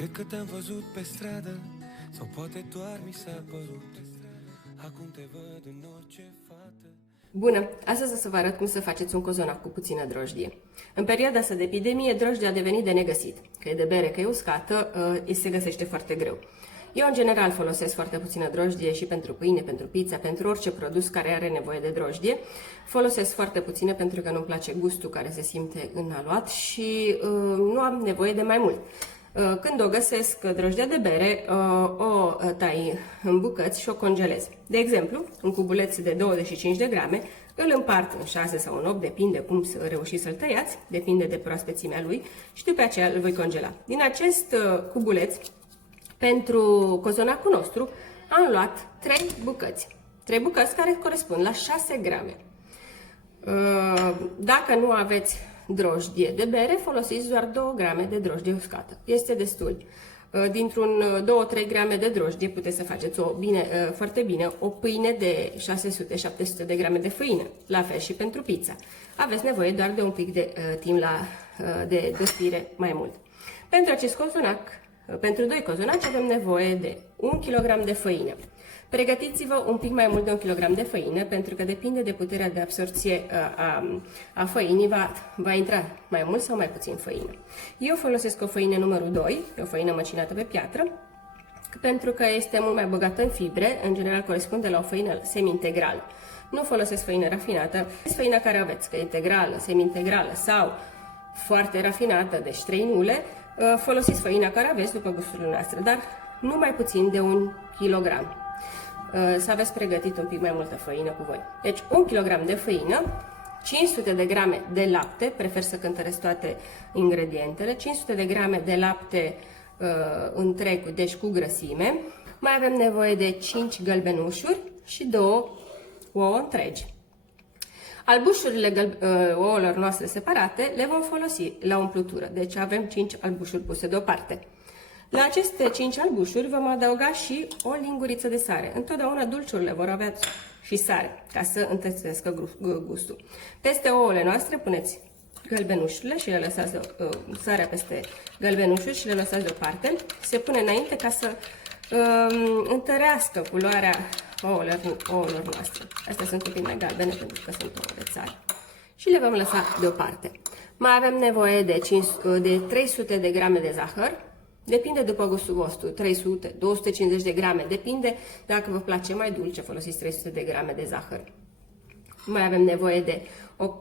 Cred că te-am văzut pe stradă, sau poate doar mi s-a părut. Acum te văd în orice fată. Bună! Astăzi o să vă arăt cum să faceți un cozonac cu puțină drojdie. În perioada asta de epidemie, drojdia a devenit de negăsit. Că e de bere, că e uscată, se găsește foarte greu. Eu, în general, folosesc foarte puțină drojdie și pentru pâine, pentru pizza, pentru orice produs care are nevoie de drojdie. Folosesc foarte puțină pentru că nu-mi place gustul care se simte în aluat și nu am nevoie de mai mult. Când o găsesc drojdia de bere, o tai în bucăți și o congelez. De exemplu, un cubuleț de 25 de grame îl împart în 6 sau în 8, depinde cum să reușiți să-l tăiați, depinde de proaspețimea lui și după aceea îl voi congela. Din acest cubuleț, pentru cozonacul nostru, am luat 3 bucăți. 3 bucăți care corespund la 6 grame. Dacă nu aveți drojdie de bere, folosiți doar 2 grame de drojdie uscată. Este destul. Dintr-un 2-3 grame de drojdie puteți să faceți foarte bine o pâine de 600-700 de grame de făină. La fel și pentru pizza. Aveți nevoie doar de un pic de timp de despire mai mult. Pentru acest cozonac, pentru 2 cozonaci avem nevoie de 1 kg de făină. Pregătiți-vă un pic mai mult de 1 kg de făină, pentru că depinde de puterea de absorție a făinii, va intra mai mult sau mai puțin făină. Eu folosesc o făină numărul 2, o făină măcinată pe piatră, pentru că este mult mai bogată în fibre, în general corespunde la o făină semi-integrală. Nu folosesc făină rafinată, făina care aveți, că integrală, semi-integrală sau foarte rafinată, deci 3 nule, folosiți făina care aveți după gusturile noastre, dar nu mai puțin de 1 kg. Să aveți pregătit un pic mai multă făină cu voi. Deci 1 kg de făină, 500 de grame de lapte, prefer să cântăresc toate ingredientele, 500 de grame de lapte întreg, deci cu grăsime. Mai avem nevoie de 5 gălbenușuri și 2 ouă întregi. Albușurile ouălor noastre separate le vom folosi la umplutură, deci avem 5 albușuri puse deoparte. La aceste 5 albușuri vom adăuga și o linguriță de sare. Întotdeauna dulciurile vor avea și sare, ca să întățească gustul. Peste ouăle noastre puneți gălbenușurile și le lăsați sarea peste gălbenușuri și le lăsați deoparte. Se pune înainte ca să întărească culoarea ouălor noastre. Astea sunt un pic mai galbene pentru că sunt ouă de țară. Și le vom lăsa deoparte. Mai avem nevoie de 300 de grame de zahăr. Depinde după gustul vostru, 300, 250 de grame, depinde dacă vă place mai dulce, folosiți 300 de grame de zahăr. Mai avem nevoie de o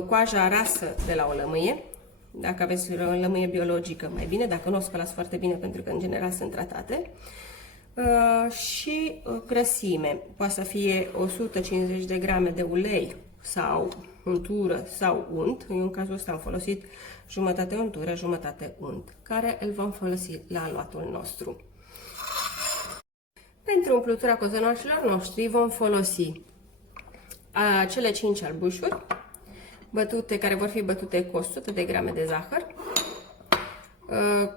coajă rasă de la o lămâie, dacă aveți o lămâie biologică mai bine, dacă nu o spălați foarte bine pentru că în general sunt tratate. Și grăsime, poate să fie 150 de grame de ulei sau untură sau unt. Eu în cazul ăsta am folosit jumătate untură, jumătate unt, care îl vom folosi la aluatul nostru. Pentru umplutura cozonașilor noștri vom folosi cele 5 albușuri bătute, care vor fi bătute cu 100 de grame de zahăr,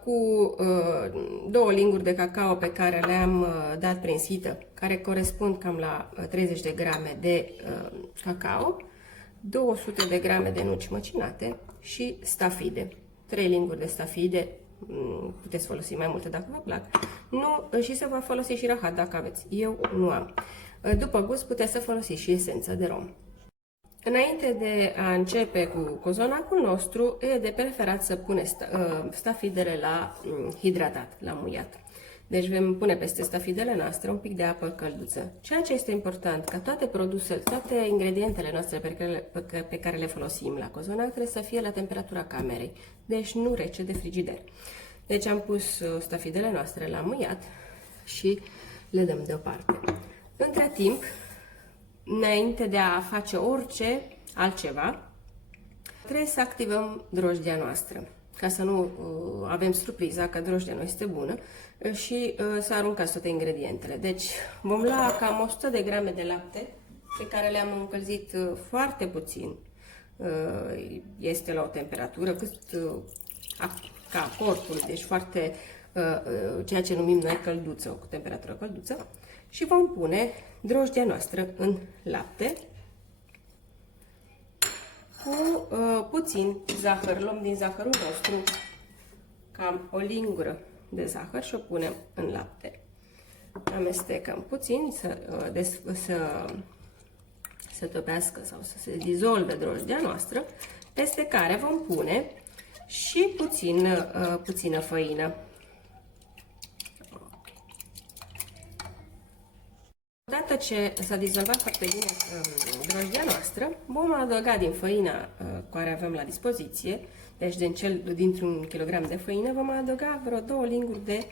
cu 2 linguri de cacao pe care le-am dat prin sită, care corespund cam la 30 de grame de cacao, 200 de grame de nuci măcinate și stafide. 3 linguri de stafide, puteți folosi mai multe dacă vă plac. Și se va folosi și rahat dacă aveți. Eu nu am. După gust puteți să folosiți și esență de rom. Înainte de a începe cu cozonacul nostru, e de preferat să puneți stafidele la hidratat, la muiat. Deci vom pune peste stafidele noastre un pic de apă călduță. Ceea ce este important, ca toate produsele, toate ingredientele noastre pe care le folosim la cozonac trebuie să fie la temperatura camerei, deci nu rece de frigider. Deci am pus stafidele noastre la muiat și le dăm deoparte. Între timp, înainte de a face orice altceva, trebuie să activăm drojdia noastră, ca să nu avem surpriza că drojdia nu este bună și să aruncați toate ingredientele. Deci vom lua cam 100 de grame de lapte pe care le-am încălzit foarte puțin. Este la o temperatură cât ca corpul, deci foarte ceea ce numim noi călduță, cu temperatură călduță, și vom pune drojdia noastră în lapte cu puțin zahăr. Luăm din zahărul nostru cam o lingură de zahăr și o punem în lapte. Amestecăm puțin să topească sau să se dizolve drojdia noastră, peste care vom pune și puțină făină. Odată ce s-a dizolvat foarte bine drojdia noastră, vom adăuga din făina care avem la dispoziție, deci dintr-un kilogram de făină vom adăuga vreo 2 linguri de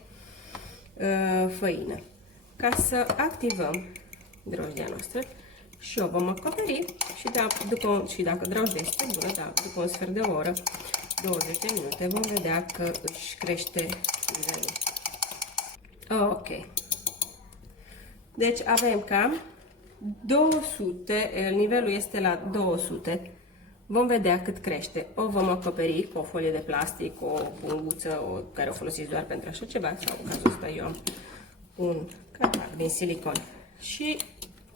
făină, ca să activăm drojdia noastră și o vom acoperi și dacă drojdia este bună, după un sfert de oră, 20 de minute, vom vedea că își crește nivelul. Ok. Și avem cam 200, nivelul este la 200. Vom vedea cât crește. O vom acoperi cu o folie de plastic, o punguță care o folosiți doar pentru așa ceva, sau în cazul ăsta eu am un capac din silicon. Și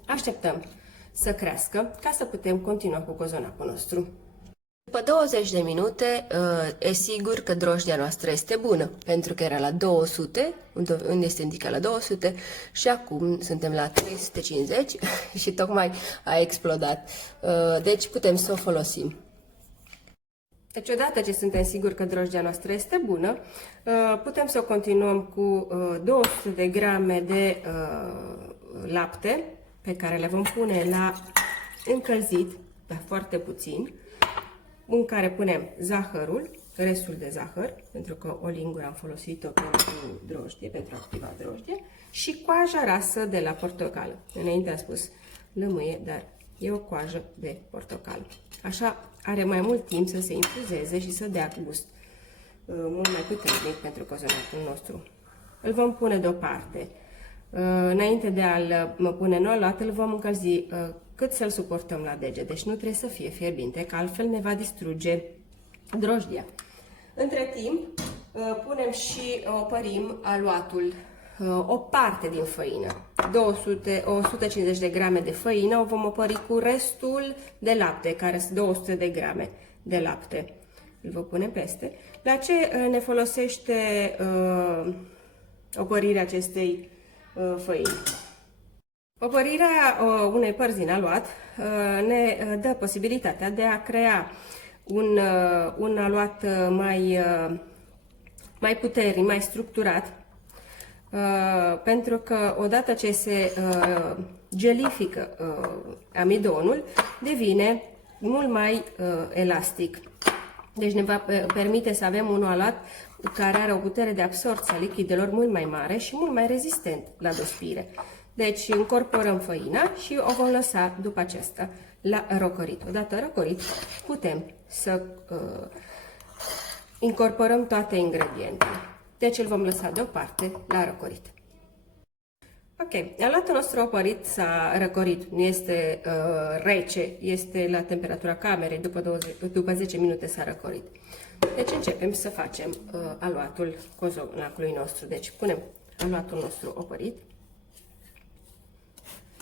așteptăm să crească ca să putem continua cu cozonacul nostru. După 20 de minute, e sigur că drojdia noastră este bună, pentru că era la 200, unde este indicat la 200, și acum suntem la 350 și tocmai a explodat. Deci putem să o folosim. Deci odată ce suntem siguri că drojdia noastră este bună, putem să o continuăm cu 200 de grame de lapte, pe care le vom pune la încălzit, dar foarte puțin, în care punem zahărul, restul de zahăr, pentru că o lingură am folosit-o pentru drojdie, pentru a activa drojdie, și coaja rasă de la portocală. Înainte am spus lămâie, dar e o coajă de portocală. Așa are mai mult timp să se infuzeze și să dea gust mult mai puternic pentru cozonacul nostru. Îl vom pune deoparte. Înainte de a-l pune în aluat, îl vom încălzi cât să-l suportăm la deget. Deci nu trebuie să fie fierbinte, că altfel ne va distruge drojdia. Între timp, punem și opărim aluatul, o parte din făină. 150 de grame de făină o vom opări cu restul de lapte, care sunt 200 de grame de lapte. Îl vom pune peste. La ce ne folosește opărirea acestei făini? Opărirea unei părți din aluat ne dă posibilitatea de a crea un aluat mai puternic, mai structurat, pentru că odată ce se gelifică amidonul, devine mult mai elastic. Deci ne va permite să avem un aluat care are o putere de absorbție a lichidelor mult mai mare și mult mai rezistent la despire. Deci incorporăm făina și o vom lăsa după aceasta la răcorit. Odată răcorit, putem să incorporăm toate ingredientele. Deci îl vom lăsa deoparte la răcorit. Ok, aluatul nostru opărit s-a răcorit, nu este rece, este la temperatura camerei, după 10 minute s-a răcorit. Deci începem să facem aluatul cozonacului nostru. Deci punem aluatul nostru opărit.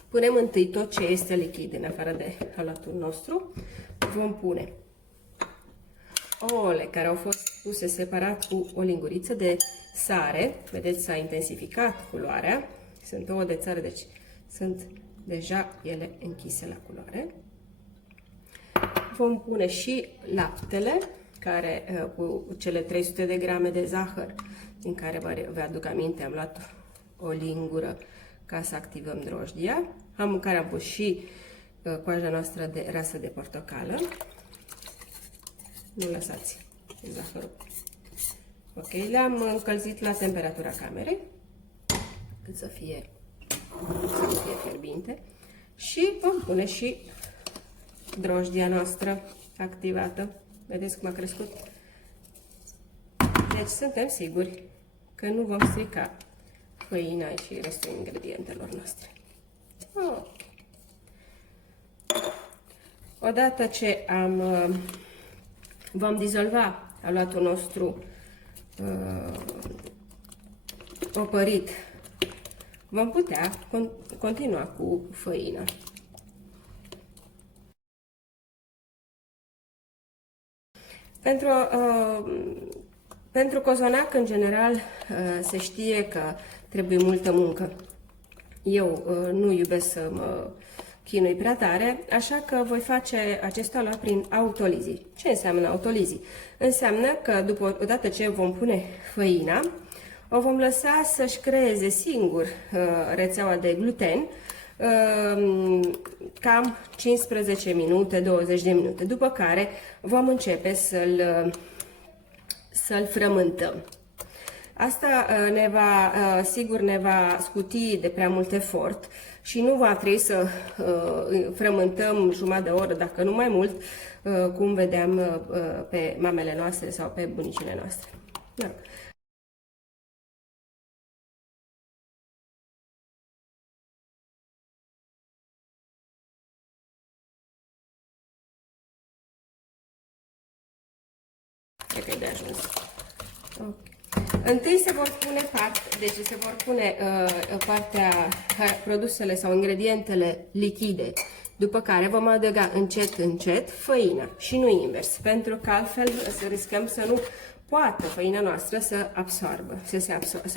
Punem întâi tot ce este lichid în afară de aluatul nostru. Vom pune ouăle care au fost puse separat cu o linguriță de sare. Vedeți, s-a intensificat culoarea. Sunt ouă de țară, deci sunt deja ele închise la culoare. Vom pune și laptele, care cu cele 300 de grame de zahăr, din care vă aduc aminte, am luat o lingură ca să activăm drojdia, în care am pus și coaja noastră de rasă de portocală. Nu lăsați zahărul. Ok, le-am încălzit la temperatura camerei, cât să fie fierbinte, și vom pune și drojdia noastră activată. Vedeți cum a crescut? Deci suntem siguri că nu vom strica făina și restul ingredientelor noastre. Okay. Odată ce vom dizolva aluatul nostru opărit, vom putea continua cu făina. Pentru cozonac, în general, se știe că trebuie multă muncă. Eu nu iubesc să mă chinui prea tare, așa că voi face acest aluat prin autolizii. Ce înseamnă autolizii? Înseamnă că odată ce vom pune făina, o vom lăsa să-și creeze singur rețeaua de gluten, cam 15 minute, 20 de minute, după care vom începe să-l frământăm. Asta sigur ne va scuti de prea mult efort și nu va trebui să frământăm jumătate de oră, dacă nu mai mult, cum vedeam pe mamele noastre sau pe bunicile noastre. Da. Cred că e de ajuns. Okay. Întâi se vor pune produsele sau ingredientele lichide, după care vom adăuga încet făina și nu invers, pentru că altfel să riscăm să nu poată făina noastră să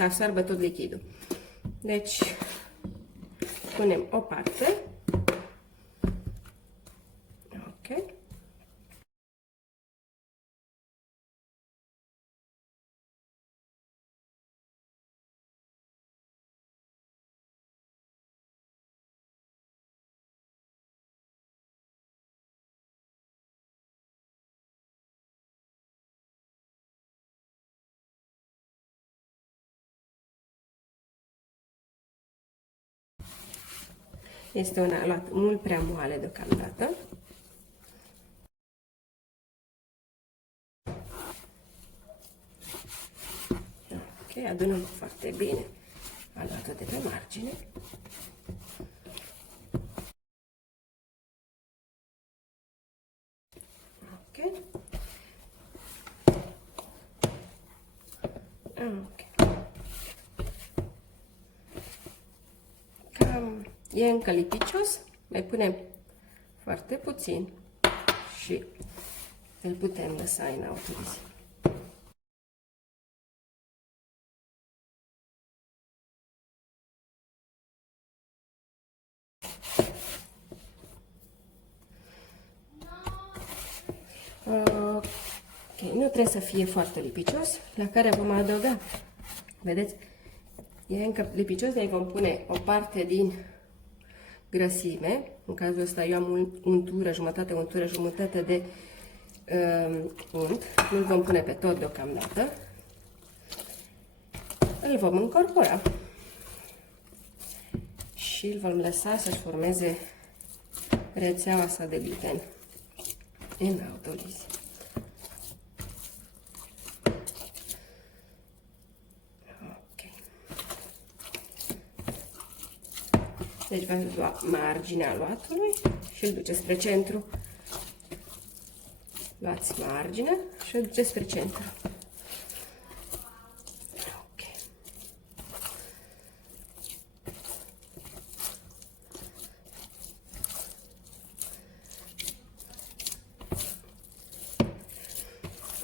absorbă tot lichidul. Deci punem o parte. Ok. Este un aluat mult prea moale deocamdată. Ok, adunăm foarte bine aluatul de pe margine. Ok. Ok. E încă lipicios, mai punem foarte puțin și îl putem lăsa în autolizie. Ok, nu trebuie să fie foarte lipicios, la care vom adăuga, vedeți, e încă lipicios, dar vom pune o parte din grăsime. În cazul ăsta eu am untură, jumătate de unt. Nu-l vom pune pe tot deocamdată. Îl vom încorpora și îl vom lăsa să-și formeze rețeaua sa de gluten în autolizie. Deci vom lua marginea aluatului și îl duce spre centru. Luați marginea și îl duce spre centru. Ok.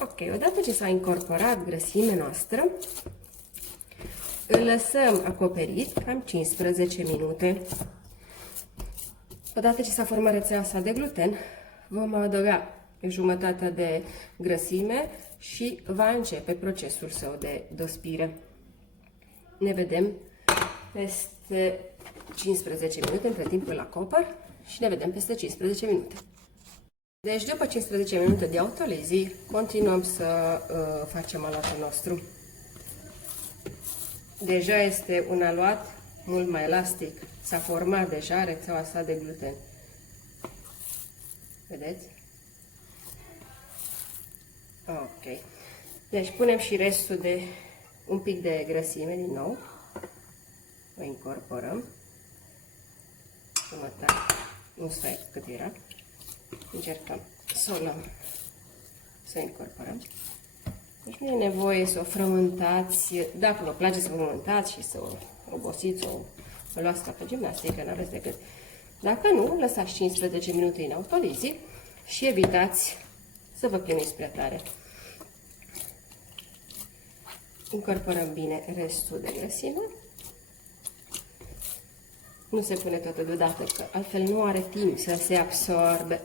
Ok, odată ce s-a incorporat grăsimea noastră, îl lăsăm acoperit cam 15 minute. Odată ce s-a format rețeaua sa de gluten, vom adăuga jumătatea de grăsime și va începe procesul său de dospire. Ne vedem peste 15 minute, între timp îl acopăr și ne vedem peste 15 minute. Deci după 15 minute de autolizii, continuăm să facem aluatul nostru. Deja este un aluat mult mai elastic. S-a format deja rețeaua sa de gluten. Vedeți? Ok. Deci punem și restul de un pic de grăsime din nou. O incorporăm. Jumătate. Un sfert cât era. Încercăm să o luăm. Să incorporăm. Deci nu e nevoie să o frământați, dacă vă place să o frământați și să o obosiți, o luați ca pe gimnastică, n-aveți decât. Dacă nu, lăsați 15 minute în autolizii și evitați să vă chinuiți prea tare. incorporăm bine restul de grăsime. Nu se pune toată deodată, că altfel nu are timp să se absorbe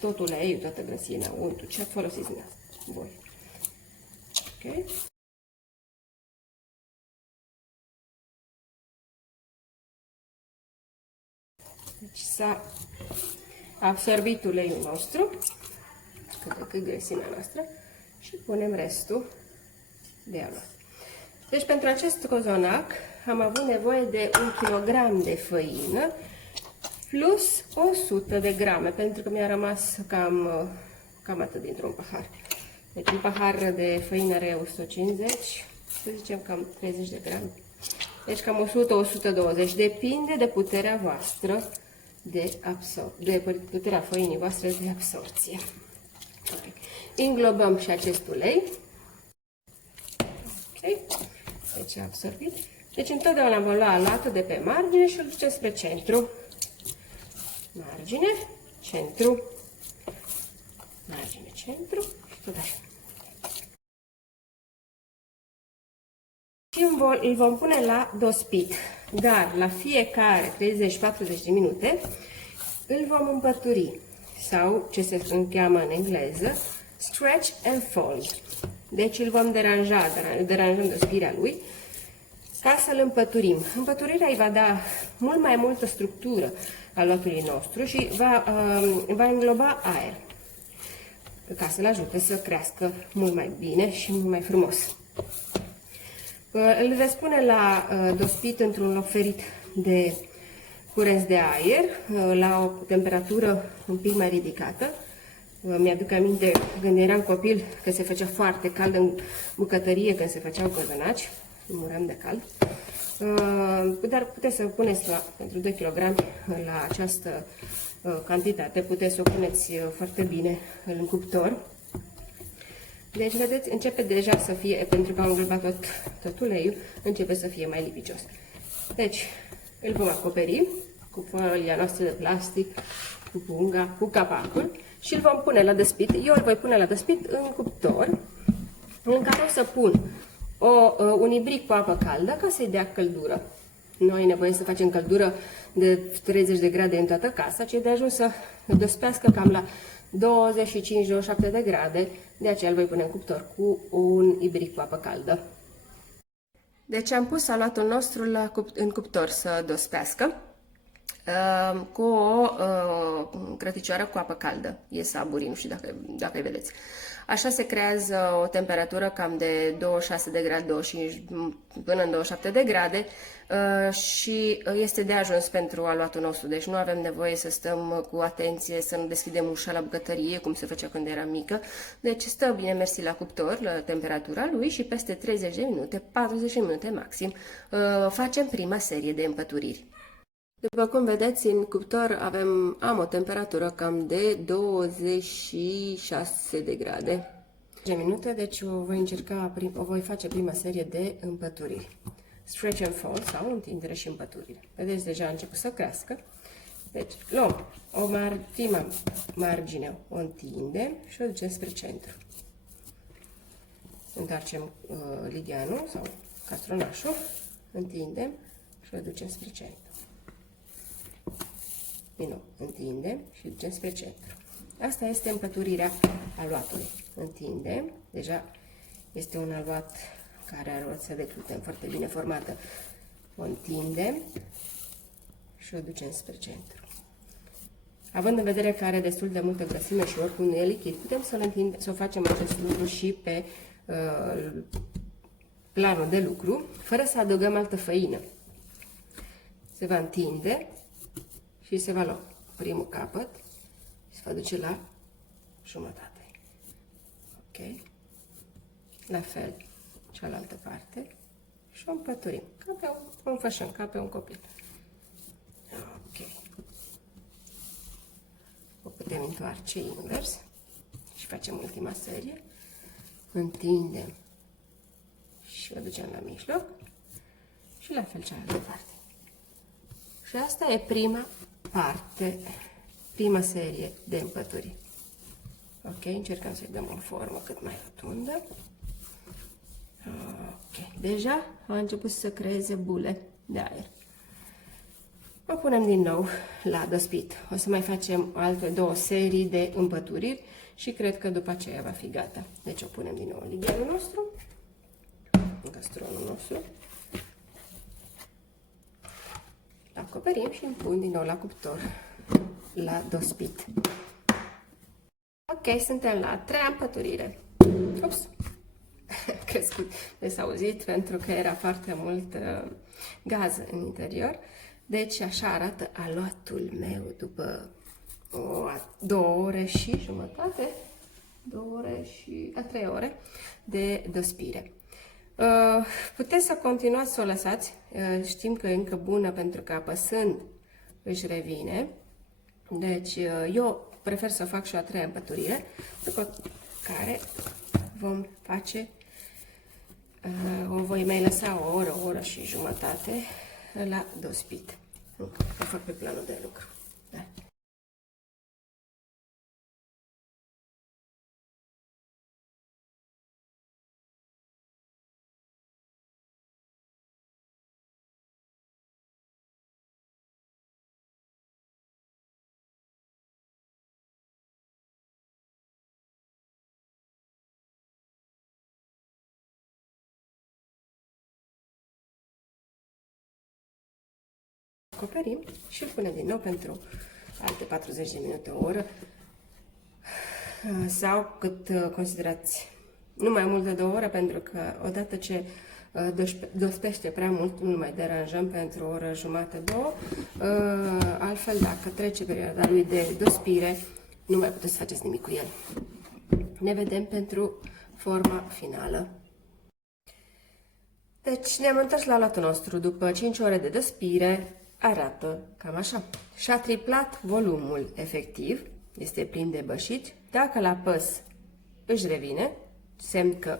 tot uleiul, toată grăsimea, untul, ce folosiți voi. Ok? Deci s-a absorbit uleiul nostru, cât grăsimea noastră, și punem restul de aluat. Deci pentru acest cozonac am avut nevoie de 1 kg de făină plus 100 de grame, pentru că mi-a rămas cam atât dintr-un pahar. Deci un pahar de făină are 150, să zicem cam 30 de grame. Deci cam 100-120, depinde de puterea voastră de puterea făinii voastre de absorție. Okay. Înglobăm și acest ulei. Ok, deci a absorbit. Deci întotdeauna vom lua aluatul de pe margine și îl ducem spre centru. Margine, centru, margine, centru și tot așa. Și îl vom pune la dospit, dar la fiecare 30-40 de minute îl vom împături, sau ce se cheamă în engleză stretch and fold. Deci îl vom deranjând dospirea lui, ca să-l împăturim. Împăturirea îi va da mult mai multă structură aluatului nostru și va îngloba aer, ca să-l ajute să crească mult mai bine și mult mai frumos. Îl veți pune la dospit într-un loc ferit de curenți de aer, la o temperatură un pic mai ridicată. Mi-aduc aminte când eram copil că se făcea foarte cald în bucătărie când se făceau cozonaci, muream de cald. Dar puteți să puneți pentru 2 kg la această cantitate, puteți să o puneți foarte bine în cuptor. Deci, vedeți, începe deja să fie, pentru că am înglobat tot uleiul, începe să fie mai lipicios. Deci, îl vom acoperi cu folia noastră de plastic, cu punga, cu capacul și îl vom pune la despit. Eu îl voi pune la despit în cuptor, în care o să pun un ibric cu apă caldă ca să-i dea căldură. Nu ai nevoie să facem căldură de 30 de grade în toată casa, ci de ajuns să despească cam la 25-27 de grade, de aceea îl voi pune în cuptor cu un ibric cu apă caldă. Deci am pus aluatul nostru în cuptor să dospească cu o crăticioară cu apă caldă. E saburii, nu știu dacă îi vedeți. Așa se creează o temperatură cam de 26 de grade, 25 până în 27 de grade și este de ajuns pentru aluatul nostru. Deci nu avem nevoie să stăm cu atenție, să nu deschidem ușa la bucătărie, cum se făcea când eram mică. Deci stă bine mersi la cuptor, la temperatura lui și peste 30 de minute, 40 de minute maxim, facem prima serie de împăturiri. După cum vedeți, în cuptor am o temperatură cam de 26 de grade. 10 minute, deci o voi face prima serie de împăturiri. Stretch and fold sau întindere și împăturire. Vedeți, deja a început să crească. Deci luăm prima margine, o întindem și o ducem spre centru. Întoarcem ligheanul sau castronașul, întindem și o ducem spre centru. Din nou, întindem și ducem spre centru. Asta este împăturirea aluatului. Întindem, deja este un aluat care are o rețea de gluten foarte bine formată. O întindem și o ducem spre centru. Având în vedere că are destul de multă grăsime și oricum e lichid, putem să o facem acest lucru și pe planul de lucru, fără să adăugăm altă făină. Se va întinde și se va lua primul capăt și se va duce la jumătate. Ok? La fel, cealaltă parte și o împăturim, ca pe un fășân, ca pe un copil. Ok. O putem întoarce invers și facem ultima serie. Întindem și o ducem la mijloc și la fel cealaltă parte. Și asta e prima parte, prima serie de împături. Ok, încercăm să-i dăm o formă cât mai rotundă. deja a început să creeze bule de aer. O punem din nou la dăspit. O să mai facem alte 2 serii de împăturiri și cred că după aceea va fi gata. Deci o punem din nou în ligheanul nostru, în castronul nostru. Acoperim și îl pun din nou la cuptor, la dăspit. Ok, suntem la a 3-a împăturire. Ups! Crescut, s-a auzit pentru că era foarte mult gaz în interior. Deci așa arată aluatul meu după 2 ore și jumătate, 2 ore și 3 ore de dăspire. Puteți să continuați să o lăsați, știm că e încă bună pentru că apăsând își revine. Deci eu prefer să fac și o a 3-a împăturire, după care vom face, o voi mai lăsa o oră și jumătate la dăspit. O fac pe planul de lucru. Da. Acoperim și îl punem din nou pentru alte 40 de minute, o oră sau cât considerați. Nu mai mult de 2 ore, pentru că odată ce dospește prea mult, nu mai deranjăm pentru o oră jumătate, 2. Altfel, dacă trece perioada lui de dospire, nu mai puteți să faceți nimic cu el. Ne vedem pentru forma finală. Deci ne-am întors la aluatul nostru. După 5 ore de dăspire, arată cam așa. Și-a triplat volumul efectiv, este plin de bășici. Dacă îl apăs, își revine, semn că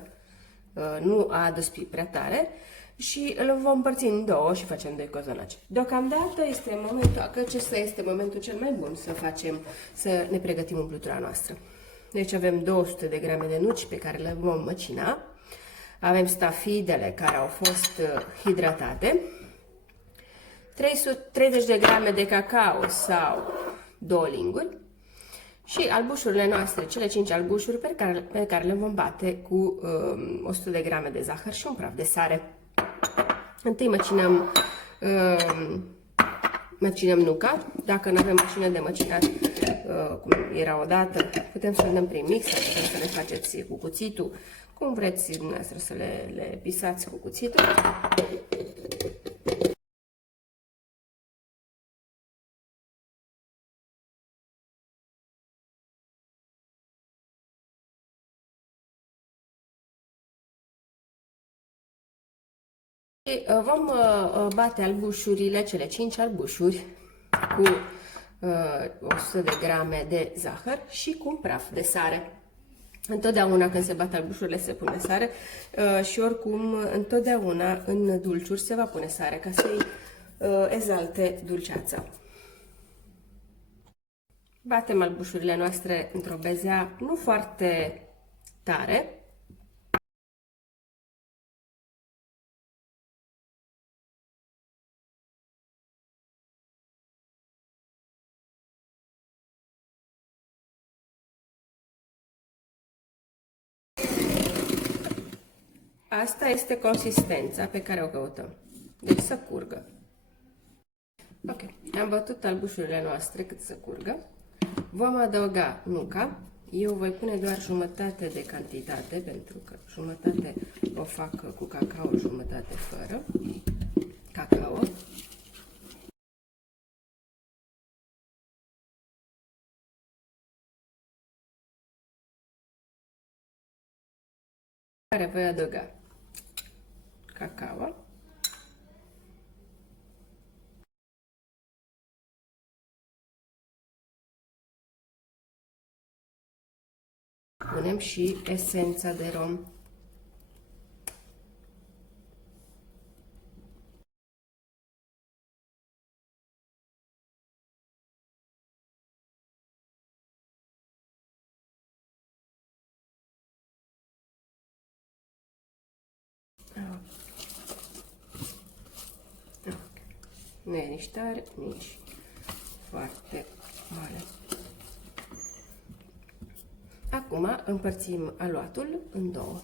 nu a dăspit prea tare, și îl vom împărți în 2 și facem 2 cozonaci. Deocamdată este momentul, acesta este momentul cel mai bun să ne pregătim umplutura noastră. Deci avem 200 de grame de nuci pe care le vom măcina. Avem stafidele care au fost hidratate, 330 de grame de cacao sau 2 linguri și albușurile noastre, cele 5 albușuri pe care le vom bate cu 100 de grame de zahăr și un praf de sare. Întâi măcinăm nuca. Dacă nu avem mașină de măcinat, cum era odată, putem să le dăm prin mixer, putem să le faceți cu cuțitul, cum vreți dumneavoastră să le pisați cu cuțitul. Și vom bate albușurile, cele 5 albușuri, cu 100 de grame de zahăr și cu un praf de sare. Întotdeauna când se bat albușurile se pune sare și oricum întotdeauna în dulciuri se va pune sare ca să-i ezalte dulceața. Batem albușurile noastre într-o bezea nu foarte tare. Asta este consistența pe care o căutăm. Deci să curgă. Ok, am bătut albușurile noastre cât să curgă. Vom adăuga nuca. Eu voi pune doar jumătate de cantitate, pentru că jumătate o fac cu cacao, jumătate fără cacao. Care voi adăuga cacao. Punem și esența de rom. Nu e nici tare, nici foarte moale. Acum împărțim aluatul în două.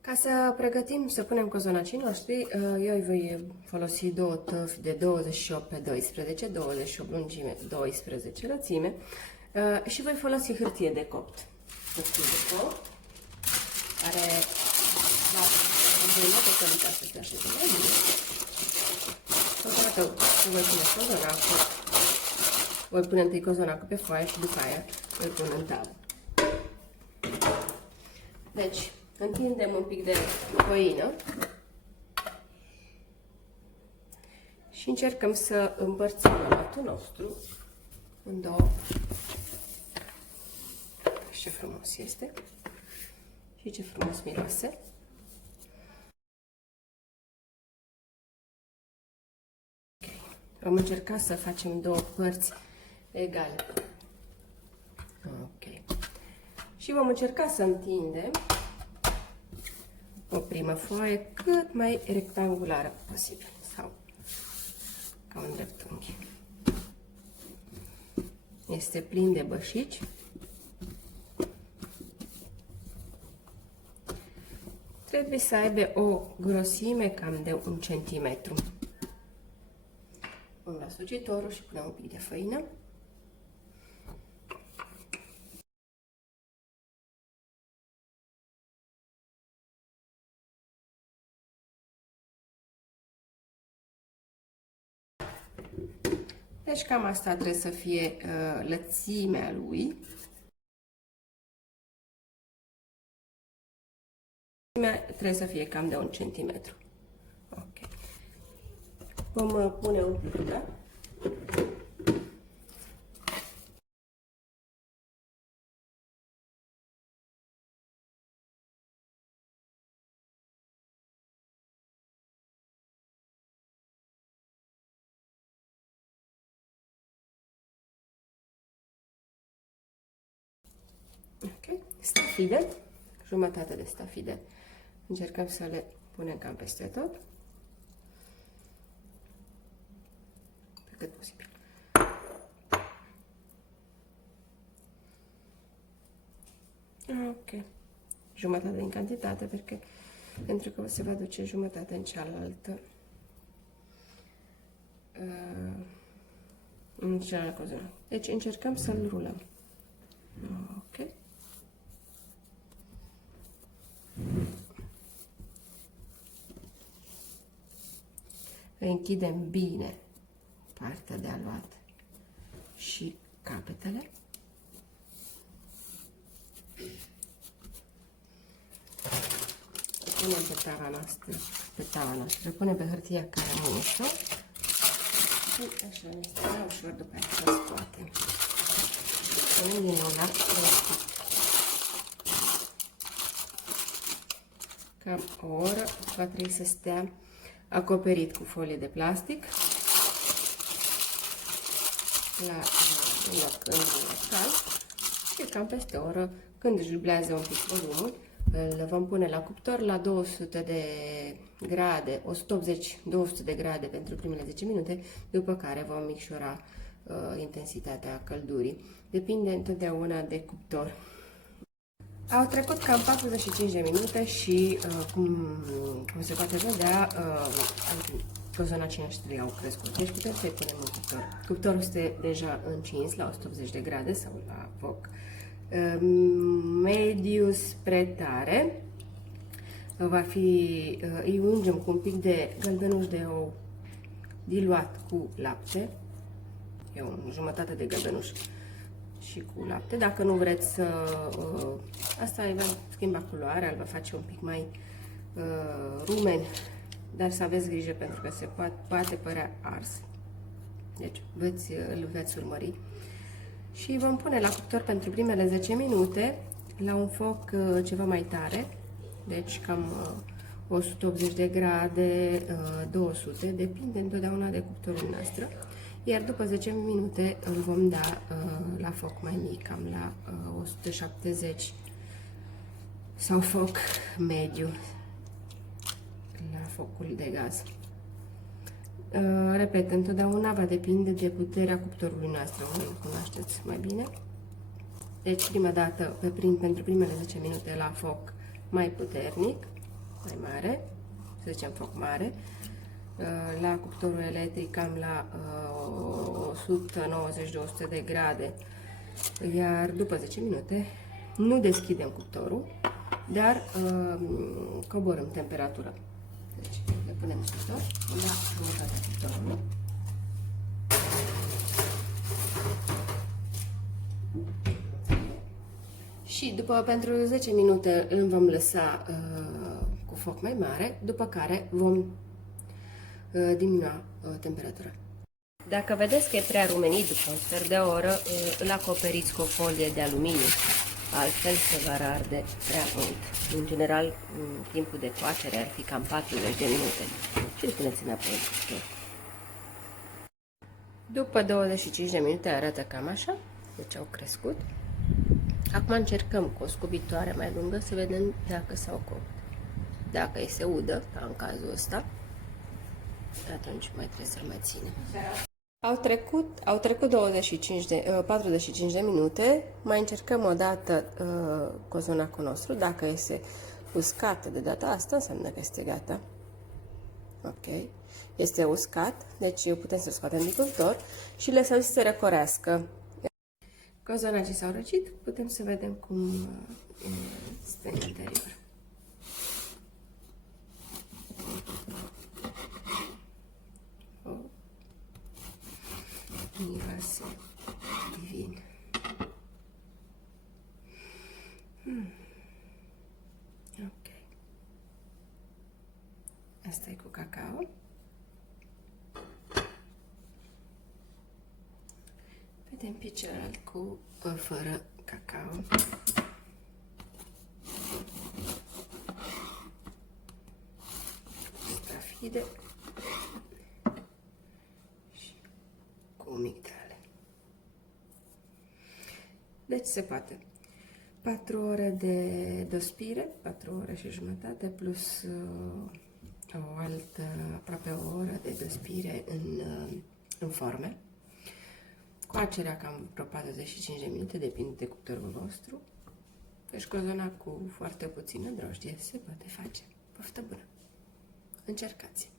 Ca să pregătim, să punem cozonacii noștri, eu îi voi folosi două tăvi de 28 pe 12, 28 lungime, 12 lățime și voi folosi hârtie de copt. Hârtie de copt, care va învăina pe calitate să se așeze mai bine. Totodată voi pune cozonacul, voi pune întâi cozonacul pe foaie și după aia îl pun în tavă. Deci, întindem un pic de făină și încercăm să împărțim aluatul nostru în două. Ce frumos este și ce frumos miroase. Okay. Vom încerca să facem două părți egale. Ok. Și vom încerca să întindem o primă foaie cât mai rectangulară posibil sau ca un dreptunghi. Este plin de bășici. Trebuie să aibă o grosime cam de 1 centimetru. Pun la sucitorul și punem un pic de făină. Deci cam asta trebuie să fie lățimea lui. Trebuie să fie cam de 1 centimetru. Ok. Vom pune un pic, da? Ok. Stafide, jumătate de stafide. Încercăm să le punem cam peste tot. Pe cât posibil. Ok. Jumătate din cantitate, pentru că se va duce jumătate în cealaltă. În cealaltă zonă. Deci încercăm să-l rulăm. Ok. Închidem bine partea de aluat și capetele. Punem pe tava noastră, punem pe hârtia care am ușă și așa ne ușor după aceea să scoatem. Punem din nou la prostit. Cam o oră va trebui să stea acoperit cu folie de plastic la loc în cald și cam peste o oră, când își dublează un pic volumul, îl vom pune la cuptor la 200 de grade, 180-200 de grade pentru primele 10 minute, după care vom micșora intensitatea căldurii. Depinde întotdeauna de cuptor. Au trecut cam 45 de minute și, cum se poate vedea, cozonacii noștri au crescut. Deci putem să-i punem în cuptor. Cuptorul este deja încins la 180 de grade sau la foc mediu spre tare. Îi ungem cu un pic de gălbenuș de ou diluat cu lapte. E o jumătate de gălbenuș și cu lapte. Dacă nu vreți să... asta îi va schimba culoarea, îl va face un pic mai rumen, dar să aveți grijă pentru că se poate părea ars. Deci îl veți urmări. Și vom pune la cuptor pentru primele 10 minute la un foc ceva mai tare, deci cam 180 de grade, 200, depinde întotdeauna de cuptorul noastră. Iar după 10 minute îl vom da la foc mai mic, cam la 170 sau foc mediu, la focul de gaz. Repet, întotdeauna va depinde de puterea cuptorului nostru, îl cunoașteți mai bine. Deci, prima dată, pentru primele 10 minute la foc mai puternic, mai mare, să zicem foc mare, la cuptorul electric cam la 190-200 de grade, iar după 10 minute nu deschidem cuptorul, dar coborâm temperatura. Deci, le punem cuptor la jumătatea cuptorului. Și pentru 10 minute îl vom lăsa cu foc mai mare, după care vom diminua temperatura. Dacă vedeți că e prea rumenit după un sfert de oră, îl acoperiți cu o folie de aluminiu, altfel se va arde prea mult. În general, timpul de coacere ar fi cam 40 de minute și îl puneți înapoi în cuptor. După 25 de minute arată cam așa, deci au crescut. Acum încercăm cu o scobitoare mai lungă să vedem dacă s-au copt. Dacă îi se udă, ca în cazul ăsta, atunci mai trebuie să-l mai ținem. Au trecut 45 de minute, mai încercăm o dată cozonacul nostru, dacă este uscat de data asta, înseamnă că este gata. Ok, este uscat, deci putem să-l scoatem din cuptor și lăsăm să se răcorească. Cozonacii s-au răcit, putem să vedem cum stă în interior. Miroase divin. Ok. Asta e cu cacao. Vedem pe celălalt cu fără cacao. Stafide și cu migdale. Deci se poate 4 ore de dospire, 4 ore și jumătate, plus o altă, aproape o oră de dospire în forme. Coacerea cam vreo 45 de minute, depinde de cuptorul vostru. Deci cozonac cu foarte puțină drojdie se poate face. Poftă bună! Încercați!